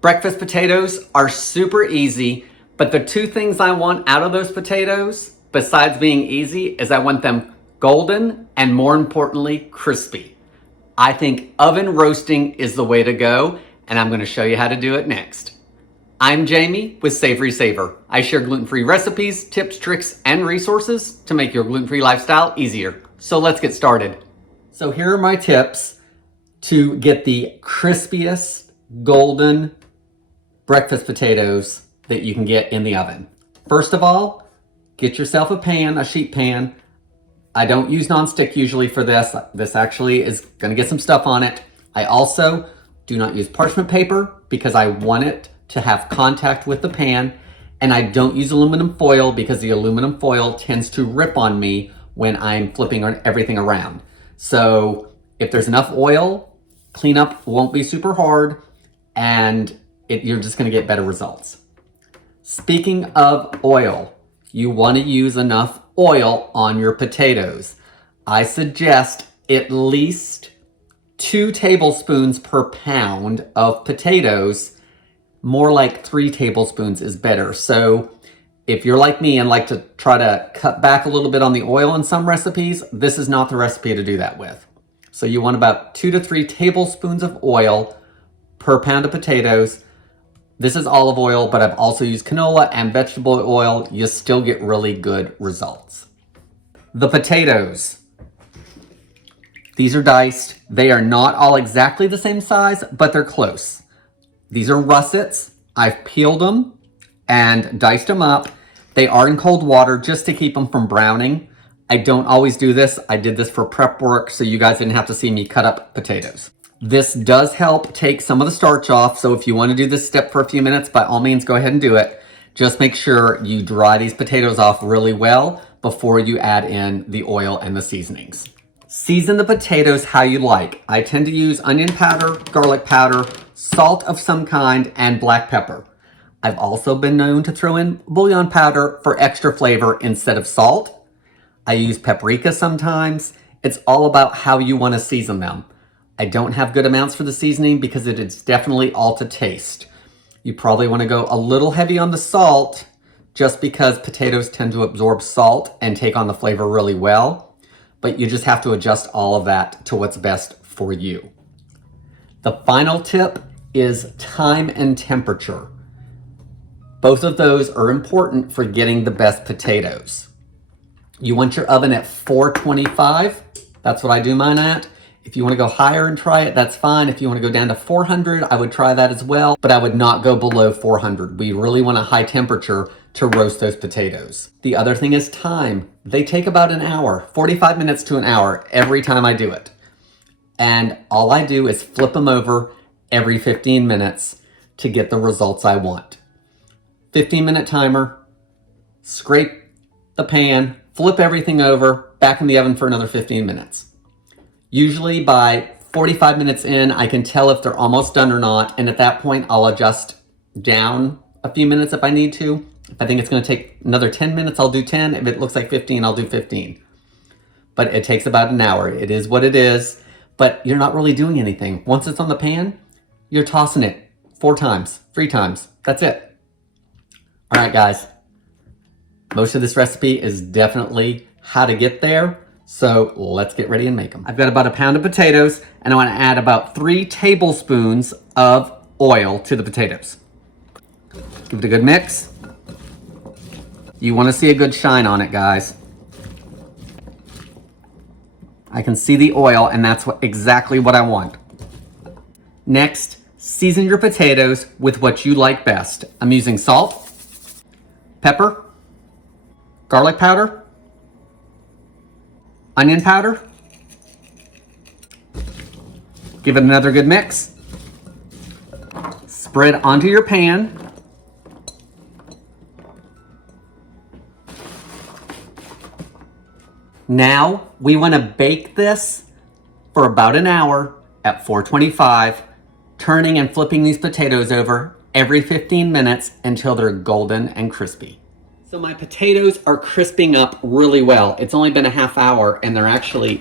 Breakfast potatoes are super easy, but the two things I want out of those potatoes, besides being easy, is I want them golden and, more importantly, crispy. I think oven roasting is the way to go, and I'm going to show you how to do it next. I'm Jamie with SavorySaver. I share gluten-free recipes, tips, tricks, and resources to make your gluten-free lifestyle easier. So let's get started. So here are my tips to get the crispiest golden breakfast potatoes that you can get in the oven. First of all, get yourself a pan, a sheet pan. I don't use nonstick usually for this. This actually is gonna get some stuff on it. I also do not use parchment paper because I want it to have contact with the pan, and I don't use aluminum foil because the aluminum foil tends to rip on me when I'm flipping everything around. So if there's enough oil, cleanup won't be super hard, and you're just gonna get better results. Speaking of oil, you wanna use enough oil on your potatoes. I suggest at least 2 tablespoons per pound of potatoes. More like 3 tablespoons is better. So if you're like me and like to try to cut back a little bit on the oil in some recipes, this is not the recipe to do that with. So you want about 2 to 3 tablespoons of oil per pound of potatoes. This is olive oil, but I've also used canola and vegetable oil. You still get really good results. The potatoes. These are diced. They are not all exactly the same size, but they're close. These are russets. I've peeled them and diced them up. They are in cold water just to keep them from browning. I don't always do this. I did this for prep work, so you guys didn't have to see me cut up potatoes. This does help take some of the starch off, so if you want to do this step for a few minutes, by all means, go ahead and do it. Just make sure you dry these potatoes off really well before you add in the oil and the seasonings. Season the potatoes how you like. I tend to use onion powder, garlic powder, salt of some kind, and black pepper. I've also been known to throw in bouillon powder for extra flavor instead of salt. I use paprika sometimes. It's all about how you want to season them. I don't have good amounts for the seasoning because it is definitely all to taste. You probably want to go a little heavy on the salt just because potatoes tend to absorb salt and take on the flavor really well, but you just have to adjust all of that to what's best for you. The final tip is time and temperature. Both of those are important for getting the best potatoes. You want your oven at 425. That's what I do mine at. If you want to go higher and try it, that's fine. If you want to go down to 400, I would try that as well, but I would not go below 400. We really want a high temperature to roast those potatoes. The other thing is time. They take about an hour, 45 minutes to an hour every time I do it. And all I do is flip them over every 15 minutes to get the results I want. 15-minute timer, scrape the pan, flip everything over, back in the oven for another 15 minutes. Usually by 45 minutes in, I can tell if they're almost done or not, and at that point, I'll adjust down a few minutes if I need to. If I think it's gonna take another 10 minutes, I'll do 10. If it looks like 15, I'll do 15. But it takes about an hour. It is what it is, but you're not really doing anything. Once it's on the pan, you're tossing it 4 times, 3 times. That's it. All right, guys. Most of this recipe is definitely how to get there. So let's get ready and make them. I've got about a pound of potatoes, and I want to add about 3 tablespoons of oil to the potatoes. Give it a good mix. You want to see a good shine on it, guys. I can see the oil, and that's exactly what I want. Next, season your potatoes with what you like best. I'm using salt, pepper, garlic powder, onion powder. Give it another good mix. Spread onto your pan. Now we want to bake this for about an hour at 425, turning and flipping these potatoes over every 15 minutes until they're golden and crispy. So my potatoes are crisping up really well. It's only been a half hour and they're actually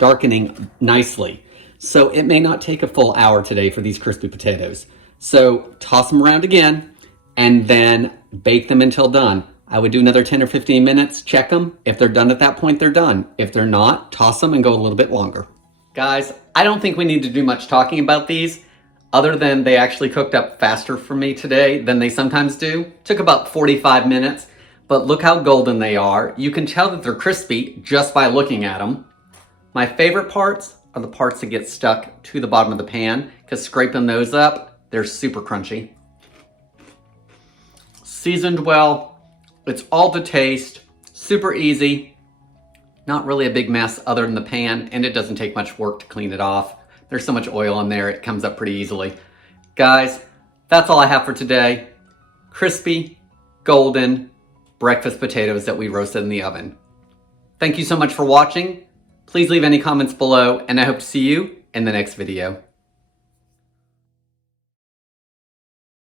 darkening nicely. So it may not take a full hour today for these crispy potatoes, So toss them around again and then bake them until done. I would do another 10 or 15 minutes, check them. If they're done at that point, they're done. If they're not, toss them and go a little bit longer. Guys, I don't think we need to do much talking about these other than they actually cooked up faster for me today than they sometimes do. Took about 45 minutes, but look how golden they are. You can tell that they're crispy just by looking at them. My favorite parts are the parts that get stuck to the bottom of the pan, because scraping those up, they're super crunchy. Seasoned well, it's all to taste, super easy, not really a big mess other than the pan, and it doesn't take much work to clean it off. There's so much oil in there, it comes up pretty easily. Guys, that's all I have for today. Crispy, golden breakfast potatoes that we roasted in the oven. Thank you so much for watching. Please leave any comments below, and I hope to see you in the next video.